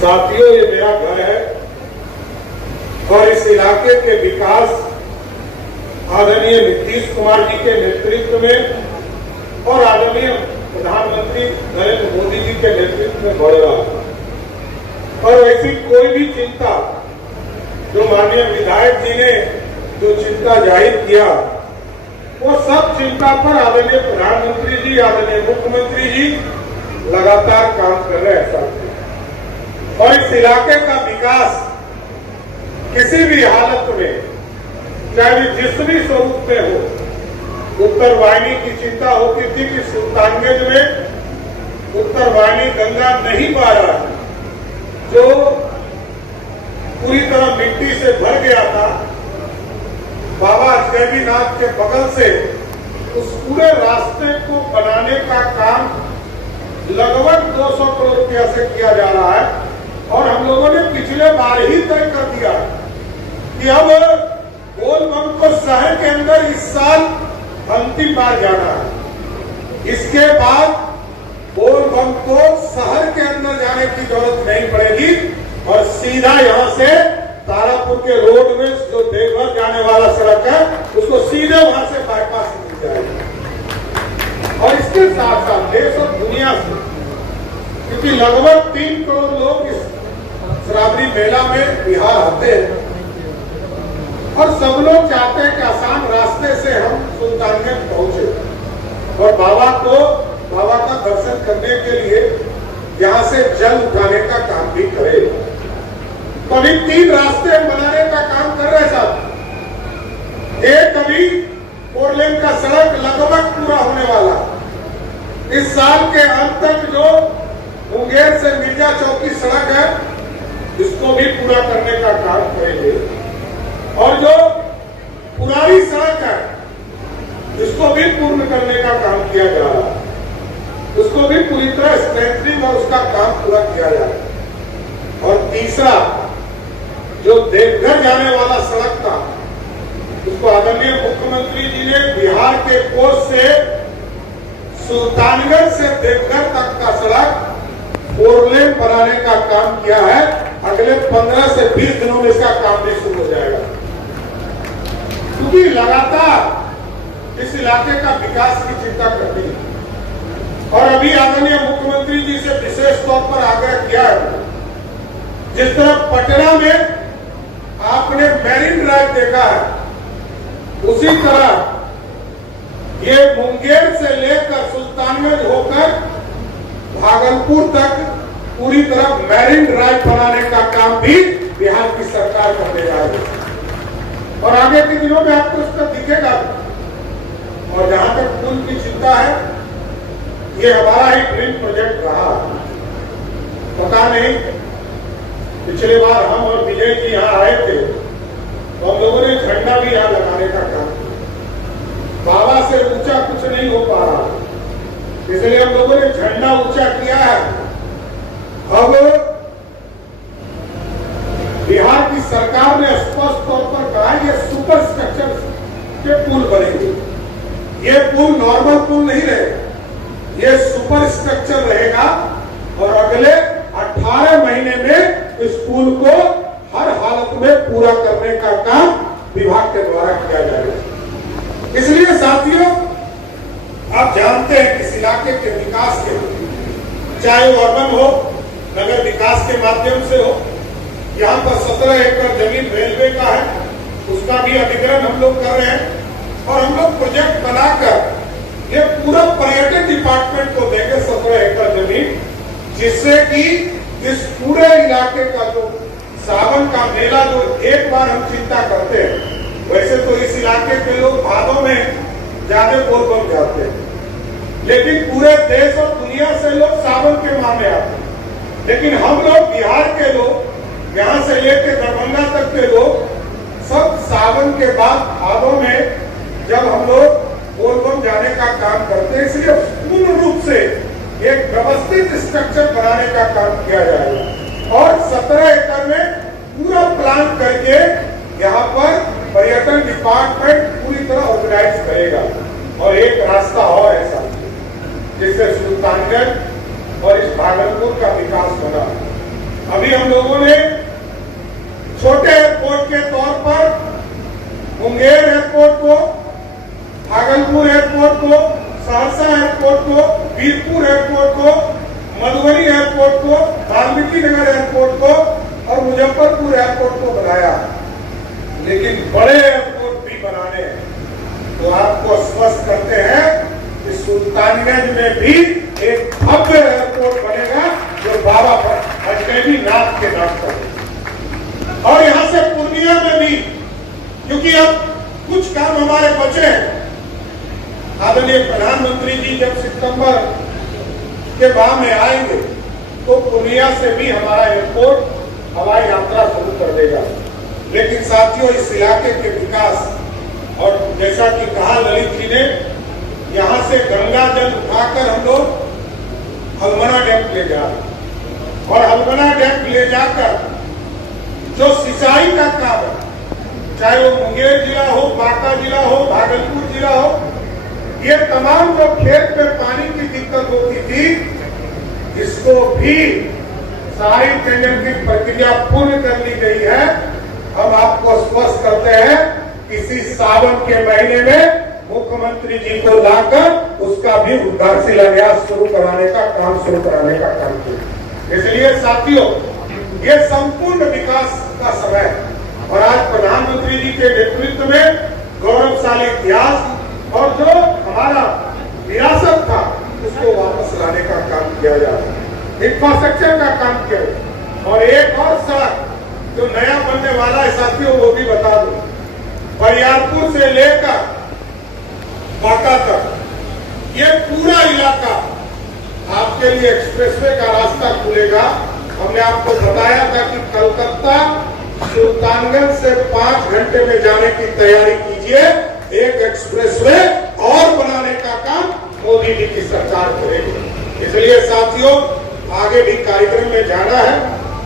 साथियों, ये मेरा घर है और इस इलाके के विकास आदरणीय नीतीश कुमार जी के नेतृत्व में और आदरणीय प्रधानमंत्री नरेंद्र मोदी जी के नेतृत्व में बढ़ रहा है। और ऐसी कोई भी चिंता जो माननीय विधायक जी ने जो चिंता जाहिर किया, वो सब चिंता पर आदरणीय प्रधानमंत्री जी, आदरणीय मुख्यमंत्री जी लगातार काम कर रहे हैं साथियों। और इस इलाके का विकास किसी भी हालत में, चाहे जिस भी स्वरूप में हो, उत्तर वाहिनी की चिंता होती थी कि सुल्तानगंज में उत्तर वाहिनी गंगा नहीं बह रहा है, जो पूरी तरह मिट्टी से भर गया था। बाबा अजगैबीनाथ के बगल से उस पूरे रास्ते को बनाने का काम लगभग 200 करोड़ रुपया से किया जा रहा है। और हम लोगों ने पिछले बार ही तय कर दिया कि अब बोलबम को शहर के अंदर इस साल अंतिम बार जाना है। इसके बाद बोलबम को शहर के अंदर जाने की जरूरत नहीं पड़ेगी और सीधा यहां से तारापुर के रोड में जो देवघर जाने वाला सड़क है, उसको सीधे वहां से बाईपास मिल जाएगा। और इसके साथ साथ देश और दुनिया से, क्योंकि लगभग 3 करोड़ लोग इस श्रावणी मेला में बिहार आते हैं और सब लोग चाहते हैं कि आसान रास्ते से हम सुल्तानगंज पहुंचे और बाबा का दर्शन करने के लिए यहां से जल उठाने का काम भी करें। तो अभी 3 रास्ते बनाने का काम कर रहे साहब। एक अभी 4 लेन का सड़क लगभग पूरा होने वाला, इस साल के अंत तक जो मुंगेर से मिर्जा चौकी सड़क है, इसको भी पूरा करने का काम करेंगे। और जो पुरानी सड़क है, इसको भी पूर्ण करने का काम किया जा रहा है, उसको भी पूरी तरह स्ट्रेंथनिंग और उसका काम पूरा किया जा रहा है। और तीसरा, जो देवघर जाने वाला सड़क था, उसको आदरणीय मुख्यमंत्री जी ने बिहार के कोस से सुल्तानगंज से देवघर तक का सड़क 4 लेन बनाने का काम किया है। अगले 15 से 20 दिनों में इसका काम भी शुरू हो जाएगा, क्योंकि लगातार इस इलाके का विकास की चिंता करती है। और अभी आदरणीय मुख्यमंत्री जी से विशेष तौर पर आग्रह किया है, जिस तरह पटना में आपने मैरीन ड्राइव देखा है, उसी तरह ये मुंगेर से लेकर सुल्तानगंज होकर भागलपुर तक पूरी तरह मैरीन ड्राइव बनाने का काम भी बिहार की सरकार करने जा रही है। और आगे के दिनों में आपको इसका दिखेगा। और जहां तक पुल की चिंता है, ये हमारा ही ड्रीम प्रोजेक्ट रहा। पता नहीं, पिछले बार हम और विजय जी यहाँ आए थे तो हम लोगों ने झंडा भी यहाँ लगाने का काम किया। बाबा से ऊंचा कुछ नहीं हो पा रहा, इसलिए हम लोगों ने झंडा ऊंचा किया है। अब बिहार की सरकार ने स्पष्ट तौर पर कहा है, ये सुपर स्ट्रक्चर के पुल बनेंगे। ये पुल नॉर्मल पुल नहीं रहेगा, ये सुपर स्ट्रक्चर रहेगा। और अगले 18 महीने में इस पुल को हर हालत में पूरा करने का काम विभाग के द्वारा किया जाएगा। इसलिए साथियों, आप जानते हैं कि इस इलाके के विकास के लिए, चाहे वो अर्बन हो, नगर विकास के माध्यम से हो, यहाँ पर 17 एकड़ जमीन रेलवे का है, उसका भी अधिग्रहण हम लोग कर रहे हैं। और हम लोग प्रोजेक्ट बनाकर ये पूरा पर्यटन डिपार्टमेंट को देंगे 17 एकड़ जमीन, जिससे कि इस पूरे इलाके का जो सावन का मेला, जो एक बार हम चिंता करते हैं, वैसे तो इस इलाके के लोग भादों में ज्यादा बोलबम जाते हैं, लेकिन पूरे देश और दुनिया से लोग सावन के माह में आते हैं। लेकिन हम लोग बिहार के लोग, यहाँ से लेकर दरभंगा तक के लोग, सब सावन के बाद भादों में जब हम लोग बोलबम जाने का काम करते हैं। इसलिए पूर्ण रूप से एक व्यवस्थित स्ट्रक्चर बनाने का काम किया जाएगा और 17 एकड़ में पूरा प्लान करके यहाँ पर पर्यटन डिपार्टमेंट पूरी तरह ऑर्गेनाइज करेगा। और एक रास्ता और ऐसा जिससे सुल्तानगंज और इस भागलपुर का विकास होगा। अभी हम लोगों ने छोटे एयरपोर्ट के तौर पर मुंगेर एयरपोर्ट को, भागलपुर एयरपोर्ट को, सहरसा एयरपोर्ट को, वीरपुर एयरपोर्ट को, मधुबनी एयरपोर्ट को, वाल्मीकि नगर एयरपोर्ट को और मुजफ्फरपुर एयरपोर्ट को बनाया। लेकिन बड़े एयरपोर्ट भी बनाने तो आपको स्पष्ट करते हैं कि सुल्तानगंज में भी एक भव्य एयरपोर्ट बनेगा जो बाबा बैजनाथ के नाम पर, और यहां से पूर्णिया में भी, क्योंकि अब कुछ काम हमारे बचे हैं। आदरणीय प्रधानमंत्री जी जब सितंबर के माह में आएंगे तो पूर्णिया से भी हमारा एयरपोर्ट हवाई यात्रा शुरू कर देगा। लेकिन साथियों, इस इलाके के विकास, और जैसा कि कहा ललित जी ने, यहां से गंगा जल उठाकर हम लोग हलमना डैम ले जा, और हलमना डैम ले जाकर जो सिंचाई का काम है, चाहे वो मुंगेर जिला हो, बांका जिला हो, भागलपुर जिला हो, ये तमाम जो खेत में पानी की दिक्कत होती थी, इसको भी सारी टेंडर की प्रक्रिया पूर्ण कर ली गई है। हम आपको स्पष्ट करते हैं, इसी सावन के महीने में मुख्यमंत्री जी को लाकर उसका भी उद्घाटन शिलान्यास शुरू कराने का काम किया। इसलिए साथियों, ये संपूर्ण विकास का समय है, और आज प्रधानमंत्री जी के नेतृत्व में गौरवशाली इतिहास और जो हमारा विरासत था उसको वापस लाने का काम किया जा रहा है, इंफ्रास्ट्रक्चर का काम किया जा रहा है। और एक और सड़क जो नया बनने वाला है साथियों, वो भी बता दूं, बरियारपुर से लेकर बांका तक ये पूरा इलाका आपके लिए एक्सप्रेसवे का रास्ता खुलेगा। हमने आपको बताया था कि कलकत्ता सुल्तानगंज से 5 घंटे में जाने की तैयारी कीजिए। एक एक्सप्रेसवे और बनाने का काम मोदी जी की सरकार करेगी। इसलिए साथियों, आगे भी कार्यक्रम में जाना है।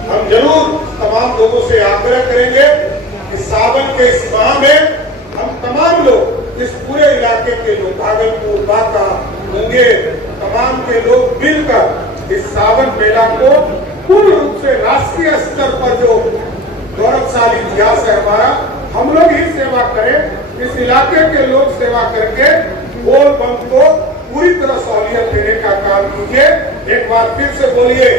हम जरूर तमाम लोगों से आग्रह करेंगे कि सावन के इस माह में हम तमाम लोग, इस पूरे इलाके के लोग, भागलपुर, बांका, मुंगेर, तमाम के लोग मिलकर इस सावन मेला को पूर्ण रूप से राष्ट्रीय स्तर पर जो गौरवशाली इतिहास है हमारा, हम लोग ही सेवा करें। इस इलाके के लोग सेवा करके बोल बम को पूरी तरह सहूलियत देने का काम कीजिए। एक बार फिर से बोलिए,